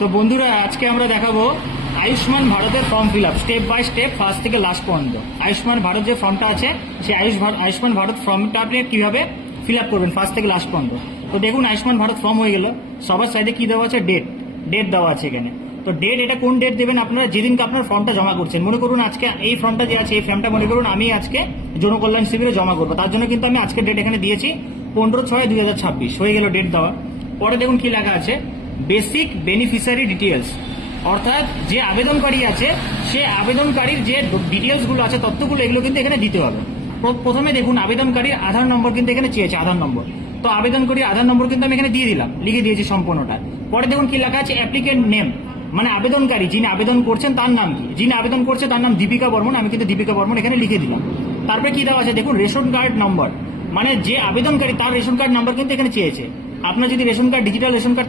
তো বন্ধুরা আজকে আমরা দেখাবো আয়ুষ্মান ভারতের form fill up step by step first থেকে লাস্ট পর্যন্ত। আয়ুষ্মান ভারত যে ফর্মটা আছে সেই আয়ুষ্মান ভারত ফর্মটা আপনি কিভাবে ফিল আপ করবেন ফার্স্ট থেকে লাস্ট পর্যন্ত। তো দেখুন আয়ুষ্মান ভারত ফর্ম হয়ে গেল, সবার সাইডে কি দেওয়া আছে ডেট দেওয়া আছে এখানে। তো ডেট এটা কোন ডেট দেবেন আপনারা যেদিনকে আপনার ফর্মটা জমা করছেন। মনে করুন আজকে এই ফর্মটা যে আছে এই ফর্মটা মনে করুন আমি আজকে জনকল্যাণ শিবিরে জমা করবো, তার জন্য কিন্তু আমি আজকে ডেট এখানে দিয়েছি 15/6/2026 হয়ে গেল ডেট দেওয়া। পরে দেখুন কি লেখা আছে বেসিক বেনিফিশিয়ারি ডিটেলস, অর্থাৎ যে আবেদনকারী আছে সে আবেদনকারীর যে ডিটেলসগুলো আছে তথ্যগুলো এগুলো কিন্তু এখানে দিতে হবে। প্রথমে দেখুন আবেদনকারীর আধার নম্বর কিন্তু এখানে চেয়েছে, আধার নম্বর। তো আবেদনকারীর আধার নম্বর কিন্তু আমি এখানে দিয়ে দিলাম, লিখে দিয়েছি সম্পূর্ণটা। পরে দেখুন কি লেখা আছে অ্যাপ্লিকেন্ট নেম, মানে আবেদনকারী যিনি আবেদন করছেন তার নাম কি, যিনি আবেদন করছে তার নাম দীপিকা বর্মন, আমি কিন্তু দীপিকা বর্মন এখানে লিখে দিলাম। তারপরে কি দেওয়া আছে দেখুন রেশন কার্ড নম্বর, মানে যে আবেদনকারী তার রেশন কার্ড নাম্বার কিন্তু এখানে চেয়েছে। আপনার যদি ration card digital ration card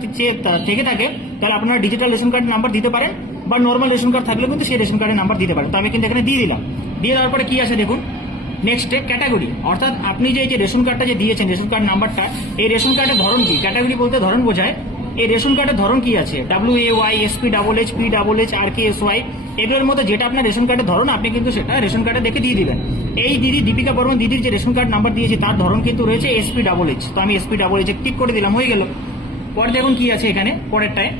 থেকে থাকে তাহলে আপনারা ডিজিটাল রেশন কার্ড নাম্বার দিতে পারেন, বা নর্মাল রেশন কার্ড থাকলে কিন্তু সেই রেশন কার্ডের নাম্বার দিতে পারেন। তো আমি কিন্তু এখানে দিয়ে দিলাম। দিয়ে দেওয়ার পরে কি আছে দেখুন নেক্সট ক্যাটাগরি, অর্থাৎ আপনি যে রেশন কার্ডটা যে দিয়েছেন রেশন কার্ড নাম্বারটা, এই রেশন কার্ডের ধরন কি, ক্যাটাগরি বলতে ধরন বোঝায়। এই রেশন কার্ডের ধরন কি আছে WAY SP HH PHH RKSY এগুলোর মধ্যে যেটা আপনার রেশন কার্ডের ধরন আপনি কিন্তু সেটা রেশন কার্ডে দেখে দিয়ে দিবেন। এই দিদি দীপিকা বর্মন দিদির যে রেশন কার্ড নাম্বার দিয়েছে তার ধরন কিন্তু রয়েছে SPHH, তো আমি SPHH টিক করে দিলাম, হয়ে গেল। পরে দেখুন কি আছে এখানে পরেরটায়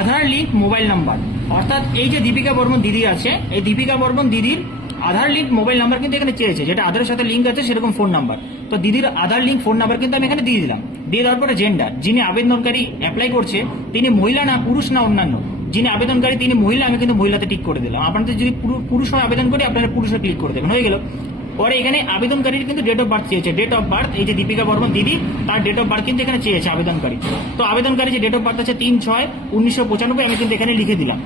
আধার লিঙ্ক মোবাইল নাম্বার, অর্থাৎ এই যে দীপিকা বর্মন দিদি আছে এই দীপিকা বর্মন দিদির আধার লিঙ্ক মোবাইল নাম্বার কিন্তু এখানে চেয়েছে, যেটা আধারের সাথে লিঙ্ক আছে সেরকম ফোন নাম্বার। তো দিদির আধার লিঙ্ক ফোন নাম্বার কিন্তু আমি এখানে দিয়ে দিলাম। দিয়ে দেওয়ার পরে জেন্ডার, যিনি আবেদনকারী অ্যাপ্লাই করছে তিনি মহিলা না পুরুষ না অন্যান্য, যিনি আবেদনকারী তিনি মহিলা, আমি কিন্তু মহিলাতে টিক করে দিলাম। আপনাদের যদি পুরুষ হয় আবেদন করি আপনারা পুরুষে ক্লিক করে দেবেন, হয়ে গেল। পরে এখানে আবেদনকারীর কিন্তু ডেট অফ বার্থ চেয়েছে, ডেট অফ বার্থ এই যে দীপিকা বর্মন দিদি তার ডেট অফ বার্থ কিন্তু এখানে চেয়েছে আবেদনকারী। তো আবেদনকারী যে ডেট অফ বার্থ আছে 3/6/1995 আমি কিন্তু এখানে লিখে দিলাম।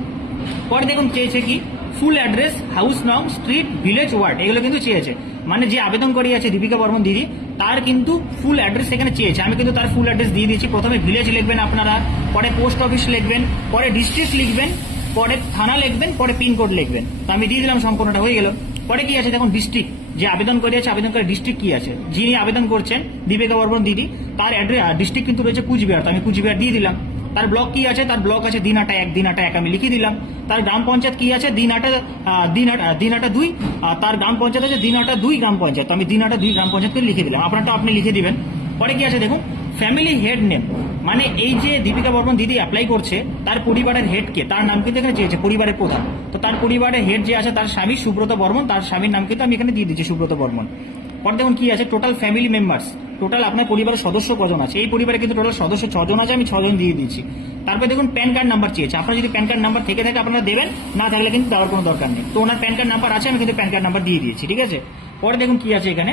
পরে দেখুন চেয়েছে কি ফুল অ্যাড্রেস, হাউস নং, স্ট্রিট, ভিলেজ, ওয়ার্ড এগুলো কিন্তু চেয়েছে, মানে যে আবেদনকারী আছে দীপিকা বর্মন দিদি তার কিন্তু ফুল অ্যাড্রেস এখানে চেয়েছে। আমি কিন্তু তার ফুল অ্যাড্রেস দিয়ে দিয়েছি। প্রথমে ভিলেজ লিখবেন আপনারা, পরে পোস্ট অফিস লিখবেন, পরে ডিস্ট্রিক্ট লিখবেন, পরে থানা লিখবেন, পরে পিনকোড লিখবেন। তো আমি দিয়ে দিলাম সম্পূর্ণটা, হয়ে গেল। পরে কি আছে দেখুন ডিস্ট্রিক্ট, যে আবেদনকারী আছে আবেদনকারী ডিস্ট্রিক্ট কি আছে, যিনি আবেদন করছেন দীপিকা বর্মন দিদি তার ডিস্ট্রিক্ট কিন্তু রয়েছে কুচবিহার, তো আমি কুচবিহার দিয়ে দিলাম। তার ব্লক কি আছে, তার ব্লক আছে দিনহাটা 1 দিনহাটা 1 আমি লিখে দিলাম। তার গ্রাম পঞ্চায়েত কি আছে দিনহাটা 2, তার গ্রাম পঞ্চায়েত আছে দিনহাটা 2 গ্রাম পঞ্চায়েত, তো আমি দিনহাটা 2 গ্রাম পঞ্চায়েতকে লিখে দিলাম। আপনারটা আপনি লিখে দিবেন। পরে কি আছে দেখুন ফ্যামিলি হেড নেম, মানে এই যে দীপিকা বর্মন দিদি অ্যাপ্লাই করছে তার পরিবারের হেড কে, তার নাম কিন্তু এখানে চেয়েছে পরিবারের প্রধান। তো তার পরিবারের হেড যে আছে তার স্বামী সুব্রত বর্মন, তার স্বামীর নাম কিন্তু আমি এখানে দিয়ে দিচ্ছি সুব্রত বর্মন। পরে দেখুন কি আছে টোটাল ফ্যামিলি মেম্বার্স, টোটাল আপনার পরিবারের সদস্য কজন আছে, এই পরিবারে কিন্তু টোটাল সদস্য 6 জন আছে, আমি 6 জন দিয়ে দিচ্ছি। তারপরে দেখুন প্যান কার্ড নাম্বার চেয়েছে, আপনার যদি প্যান কার্ড নাম্বার থেকে থাকে আপনারা দেবেন, না থাকলে কিন্তু দেওয়ার কোনো দরকার নেই। তো ওনার প্যান কার্ড নাম্বার আছে, আমি কিন্তু প্যান কার্ড নাম্বার দিয়ে দিয়েছি, ঠিক আছে। পরে দেখুন কি আছে এখানে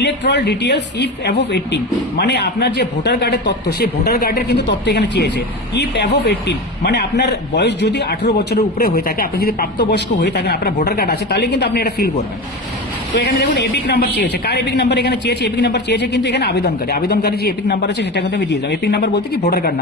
ইলেকট্রাল ডিটেলস ইফ অ্যাবভ 18, মানে আপনার যে ভোটার কার্ডের তথ্য সেই ভোটার কার্ডের কিন্তু তথ্য এখানে চেয়েছে। ইফ অ্যাবভ 18 মানে আপনার বয়স যদি 18 বছরের উপরে হয়ে থাকে, আপনি যদি প্রাপ্তবয়স্ক হয়ে থাকেন আপনার ভোটার কার্ড আছে তাহলে কিন্তু আপনি এটা ফিল করবেন। তো এখানে দেখুন এপিক নাম্বার চেয়েছে, কার এপিক নাম্বার এখানে চেয়েছে, এপিক নাম্বার চেয়েছে কিন্তু এখানে আবেদনকারী যে এপিক নাম্বার আছে সেটা কিন্তু আমি দিয়ে দিলাম। এপিক নাম্বার বলতে কি ভোটার কার্ড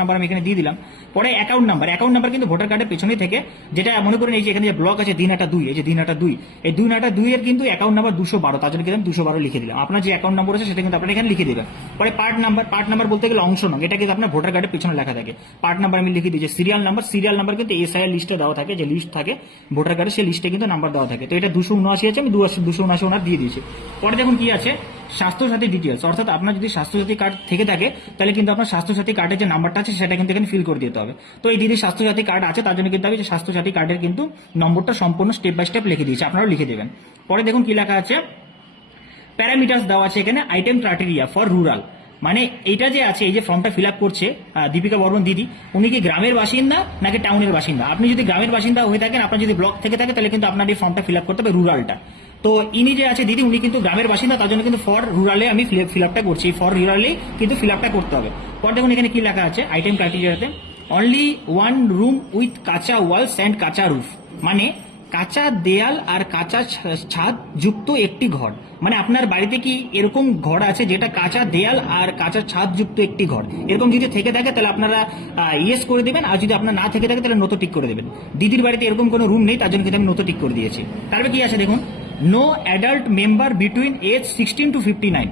নাম্বার আমি এখানে দিয়ে দিলাম। পরে অ্যাকাউন্ট নাম্বার কিন্তু ভোটার কার্ডের পেছনেই থেকে, যেটা মনে করেন এই যে এখানে যে ব্লক আছে দিনহাটা 2, এই যে দিনহাটা 2 এই দিনহাটা 2 এর কিন্তু অ্যাকাউন্ট নাম্বার 212, তার জন্য কিন্তু আমি 212 লিখে দিলাম। আপনার যে অ্যাকাউন্ট নাম্বার আছে সেটা কিন্তু আপনারা এখানে লিখে দেবেন। পরে পার্ট নাম্বার বলতে গেলে অংশ নং, এটা কিন্তু আপনার ভোটার কার্ডের পেছনে লেখা থাকে। পার্ট নাম্বার আমি লিখে দিয়েছি। সিরিয়াল নাম্বার কিন্তু SIR লিস্টে দেওয়া থাকে, যে লিস্ট থাকে ভোটার কার্ডে সেই লিস্টে কিন্তু নাম্বার দেওয়া থাকে। তো এটা 279 আছে, আমি 279 ওনার দিয়ে দিয়েছি। পরে দেখুন কি আছে স্বাস্থ্যসাথী ডিটেলস, অর্থাৎ আপনার যদি স্বাস্থ্যসাথী কার্ড থেকে থাকে তাহলে কিন্তু আপনার স্বাস্থ্যসাথী কার্ডের যে নাম্বারটা আছে সেটা কিন্তু এখানে ফিল করে দিতে হবে। তো এই দিদির স্বাস্থ্যসাথী কার্ড আছে তার জন্য কিন্তু আমি স্বাস্থ্যসাথী কার্ডের কিন্তু নম্বরটা সম্পূর্ণ স্টেপ বাই স্টেপ লিখে দিয়েছি, আপনারাও লিখে দেবেন। পরে দেখুন কি লেখা আছে প্যারামিটার্স দেওয়া আছে এখানে আইটেম ক্রাইটেরিয়া ফর রুরাল, মানে এইটা যে আছে এই যে ফর্মটা ফিল আপ করছে দীপিকা বর্মন দিদি, উনি কি গ্রামের বাসিন্দা নাকি টাউনের বাসিন্দা। আপনি যদি গ্রামের বাসিন্দা হয়ে থাকেন, আপনার যদি ব্লক থেকে থাকে তাহলে কিন্তু আপনার এই ফর্মটা ফিল আপ করতে হবে রুরালটা। তো ইনি যে আছে দিদি উনি কিন্তু গ্রামের বাসিন্দা, তার জন্য কিন্তু ফর রুরালে আমি ফিল আপটা করছি, ফর রুরালেই কিন্তু ফিল আপটা করতে হবে। পরে দেখুন এখানে কি লেখা আছে আইটেম ক্রাইটেরিয়াতে অনলি 1 রুম উইথ কাঁচা ওয়ালস অ্যান্ড কাঁচা রুফ, মানে কাঁচা দেয়াল আর কাঁচা ছাদ যুক্ত একটি ঘর, মানে আপনার বাড়িতে কি এরকম ঘর আছে যেটা কাঁচা দেয়াল আর কাঁচা ছাদ যুক্ত একটি ঘর, এরকম যদি থেকে থাকে তাহলে আপনারা ইয়েস করে দেবেন, আর যদি আপনার না থেকে থাকে তাহলে নো টিক করে দেবেন। দিদির বাড়িতে এরকম কোনো রুম নেই, তার জন্য কিন্তু আমি নো টিক করে দিয়েছি। তারপরে কি আছে দেখুন no adult member between age 16 to 59,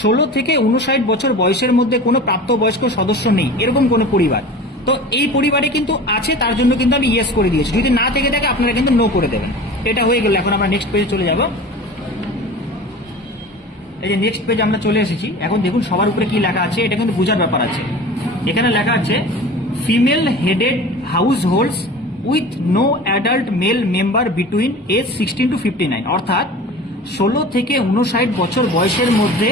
16 থেকে 59 বছর বয়সের মধ্যে কোনো প্রাপ্তবয়স্ক সদস্য নেই এরকম কোনো পরিবার। তো তো এই পরিবারে কিন্তু আছে, তার জন্য কিন্তু আমি ইয়েস করে দিয়েছি। যদি না থেকে থাকে আপনারা কিন্তু নো করে দেবেন। এটা হয়ে গেল। এখন আমরা নেক্সট পেজে চলে যাব। এই যে নেক্সট পেজ আমরা চলে এসেছি। এখন দেখুন সবার উপরে কি লেখা আছে, এটা কিন্তু বোঝার ব্যাপার আছে। এখানে লেখা আছে female headed households with no adult male member between age 16 to 59, অর্থাৎ 16 থেকে 59 বছর বয়সের মধ্যে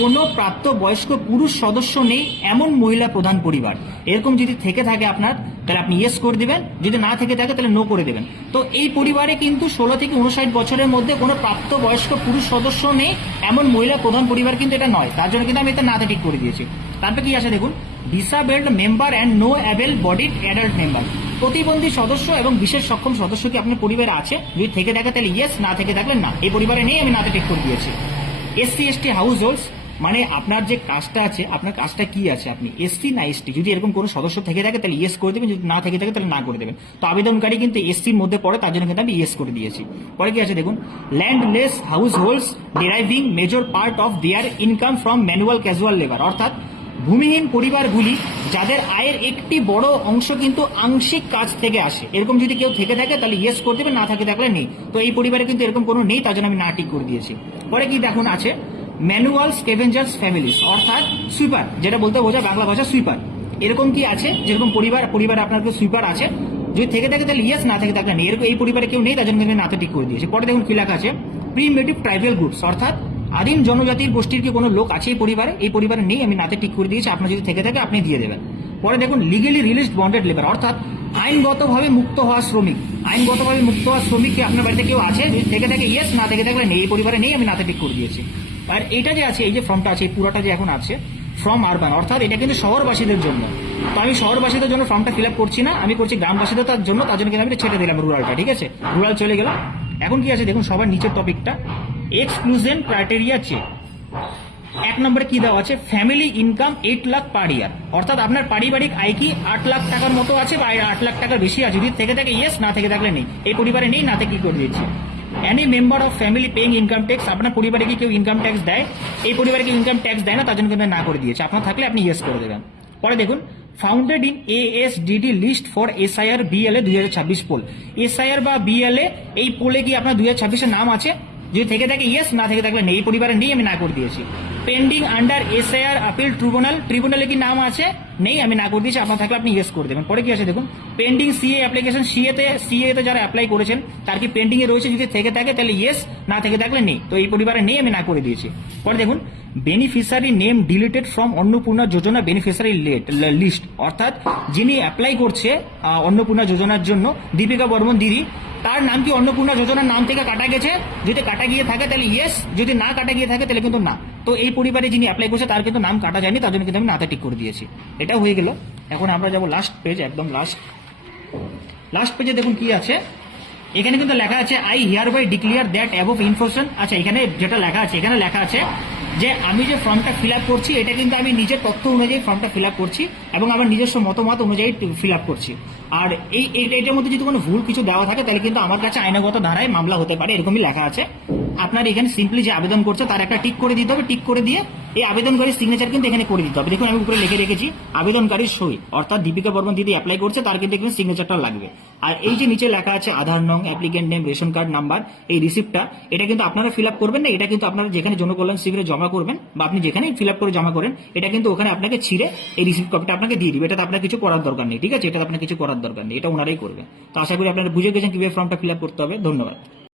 কোনো প্রাপ্তবয়স্ক পুরুষ সদস্য নেই এমন মহিলা প্রধান পরিবার। এরকম যদি থেকে থাকে আপনার, তাহলে আপনি ইয়েস করে দিবেন। যদি না থেকে থাকে তাহলে নো করে দেবেন। তো এই পরিবারে কিন্তু 16 থেকে 59 বছরের মধ্যে কোনো প্রাপ্তবয়স্ক পুরুষ সদস্য নেই এমন মহিলা প্রধান পরিবার কিন্তু এটা নয়, তার জন্য কিন্তু আমি এটা নাতে ঠিক করে দিয়েছি। তারপরে কি আছে দেখুন, disabled member and no able bodied adult member, প্রতিবন্ধী সদস্য এবং বিশেষ সক্ষম সদস্য কি আপনার পরিবারে আছে? যদি থেকে থাকে তাহলে ইয়েস, না থেকে থাকলে না। এই পরিবারে নেই, আমি নাতে ঠিক করে দিয়েছি। এসসি এসটি হাউস হোল্ডস, মানে আপনার যে কাজটা আছে, আপনার কাজটা কি আছে, আপনি এসসি না এসটি, যদি এরকম কোনো সদস্য থেকে থাকে তাহলে ইয়েস করে দেবেন, যদি না থেকে থাকে তাহলে না করে দেবেন। তো আবেদনকারী কিন্তু এসসির মধ্যে পড়ে, তার জন্য কিন্তু আমি ইয়েস করে দিয়েছি। পরে কি আছে দেখুন, landless house holds ডিরাইভিং major part of their income from manual casual labour, অর্থাৎ ভূমিহীন পরিবারগুলি যাদের আয়ের একটি বড় অংশ কিন্তু আংশিক কাজ থেকে আসে, এরকম যদি কেউ থেকে থাকে তাহলে ইয়েস করে দেবে, না থাকে থাকলে নেই। তো এই পরিবারে কিন্তু এরকম কোনো নেই, তার জন্য আমি না টিক করে দিয়েছি। পরে কি দেখুন আছে ম্যানুয়াল স্কেভেঞ্জার্স ফ্যামিলিস, অর্থাৎ সুইপার, যেটা বলতে বোঝা বাংলা ভাষা সুইপার। এরকম কি আছে, যেরকম পরিবার আপনার সুইপার আছে, যদি থেকে থাকে তাহলে ইয়েস, না থেকে থাকলে নেই। এরকম এই পরিবারে কেউ নেই, তার জন্য আমি নাতে টিক করে দিয়েছি। পরে দেখুন কি লেখা আছে প্রিমেটিভ ট্রাইবাল গ্রুপস, অর্থাৎ আদিম জনজাতির গোষ্ঠীর কি কোনো লোক আছে এই পরিবারে নেই, আমি নাতে টিক করে দিয়েছি। আপনার যদি থেকে থাকে আপনি দিয়ে দেবেন। পরে দেখুন লিগেলি রিলিজড বন্ডেড লেবার, অর্থাৎ আইনগতভাবে মুক্ত হওয়া শ্রমিক, আইনগতভাবে মুক্ত হওয়া শ্রমিক কি আপনার বাড়িতে কেউ আছে? যদি থেকে থাকে ইয়েস, না থেকে থাকলে নেই। এই পরিবারে নেই, আমি নাতে টিক করে দিয়েছি। আর এইটা যে আছে, এই যে ফর্মটা আছে, এই পুরোটা যে এখন আছে ফ্রম আরবান, অর্থাৎ এটা কিন্তু শহরবাসীদের জন্য। তো আমি শহরবাসীদের জন্য ফর্মটা ফিল আপ করছি না, আমি করছি গ্রামবাসীদের তার জন্য, তার জন্য কিন্তু আমি ছেড়ে দিলাম রুরালটা। ঠিক আছে, রুরাল চলে গেলাম। এখন কি আছে দেখুন সবার নিচের টপিকটা, এক্সক্লুশন ক্রাইটেরিয়া চেক। 1 নম্বরে কি দেওয়া আছে, ফ্যামিলি ইনকাম 8 লাখ পার ইয়ার, অর্থাৎ আপনার পারিবারিক আয় কি 8 লাখ টাকার মতো আছে বা 8 লাখ টাকার বেশি আছে? যদি থেকে থাকে ইয়েস, না থেকে থাকলে নেই। এই পরিবারে নেই, নাতে কি করে দিয়েছি। Any member of family paying income tax, আপনার পরিবারে কি কেউ ইনকাম ট্যাক্স দেয়? এই পরিবারে কি ইনকাম ট্যাক্স দেয় না, তার জন্য কিন্তু না করে দিয়েছে। আপনার থাকলে আপনি ইয়েস করে দেবেন। পরে দেখুন founded in ASDD list for SIR BLA 2026 poll, SIR বা BLA এই পোলে কি আপনার 2026 নাম আছে? যদি থেকে থাকে ইয়েস, না থেকে থাকলে নেই। এই পরিবারে নেই, আমি না করে দিয়েছি। পেন্ডিং আন্ডার SIR আপিল ট্রিব্যুনালে কি নাম আছে? নেই, আমি না করে দিয়েছি। আপনার থাকলে আপনি ইয়েস করে দেবেন। পরে কি আছে দেখুন পেন্ডিং CA অ্যাপ্লিকেশন, CA তে যারা অ্যাপ্লাই করেছেন তার কি পেন্ডিং এ রয়েছে? যদি থেকে থাকে তাহলে ইয়েস, না থেকে থাকলে নেই। তো এই পরিবারে নেই, আমি না করে দিয়েছি। পরে দেখুন beneficiary name deleted from Annapurna Yojana beneficiary list, অর্থাৎ যিনি অ্যাপ্লাই করছে অন্নপূর্ণা যোজনার জন্য, দীপিকা বর্মন দিদি, তার নাম কি অন্নপূর্ণা যোজনার নাম থেকে কাটা গেছে? যদি কাটা গিয়ে থাকে তাহলে ইয়েস, যদি না কাটা গিয়ে থাকে তাহলে কিন্তু না। তো এই পরিবারে যিনি অ্যাপ্লাই করছে তার কিন্তু নাম কাটা যায়নি, তার জন্য কিন্তু আমি নাতে টিক করে দিয়েছি। এটা হয়ে গেল। এখন আমরা যাবো লাস্ট পেজ, একদম লাস্ট পেজে দেখুন কি আছে। এখানে কিন্তু লেখা আছে I hereby declare that above information. আচ্ছা, এখানে যেটা লেখা আছে, এখানে লেখা আছে যে আমি যে ফর্মটা ফিল আপ করছি এটা কিন্তু আমি নিজের তথ্য অনুযায়ী ফর্মটা ফিল আপ করছি এবং আমার নিজস্ব মতামত অনুযায়ী ফিল আপ করছি। আর এটার মধ্যে যদি কোনো ভুল কিছু দেওয়া থাকে তাহলে কিন্তু আমার কাছে আইনগত ধারায় মামলা হতে পারে, এরকমই লেখা আছে। আপনার এখানে সিম্পলি যে আবেদন করছে তার একটা টিক করে দিতে হবে, টিক করে দিয়ে এই আবেদনকারীর সিগনেচার কিন্তু এখানে করে দিতে হবে। দেখুন আমি উপরে লিখে রেখেছি আবেদনকারীর সই, অর্থাৎ দীপিকা বর্মন দিদি অ্যাপ্লাই করছে, তার কিন্তু এখানে সিগনেচারটা লাগবে। আর এই যে নিচে লেখা আছে আধার নং, applicant name, ration card number, এই রিসিপ্টটা, এটা কিন্তু আপনারা ফিল আপ করবেন না, এটা কিন্তু আপনারা যেখানে জনকল্যাণ শিবিরে জমা করবেন বা আপনি যেখানেই ফিল আপ করে জমা করেন, এটা কিন্তু ওখানে আপনাকে ছিঁড়ে এই রিসিপ্ট কপিটা আপনাকে দিয়ে দিবে। এটাতে আপনার কিছু করার দরকার নেই। ঠিক আছে, এটা আপনার কিছু করার দরকার নেই, এটা ওনারাই করবে। তো আশা করি আপনারা বুঝে গেছেন কিভাবে ফর্মটা ফিল আপ করতে হবে। ধন্যবাদ।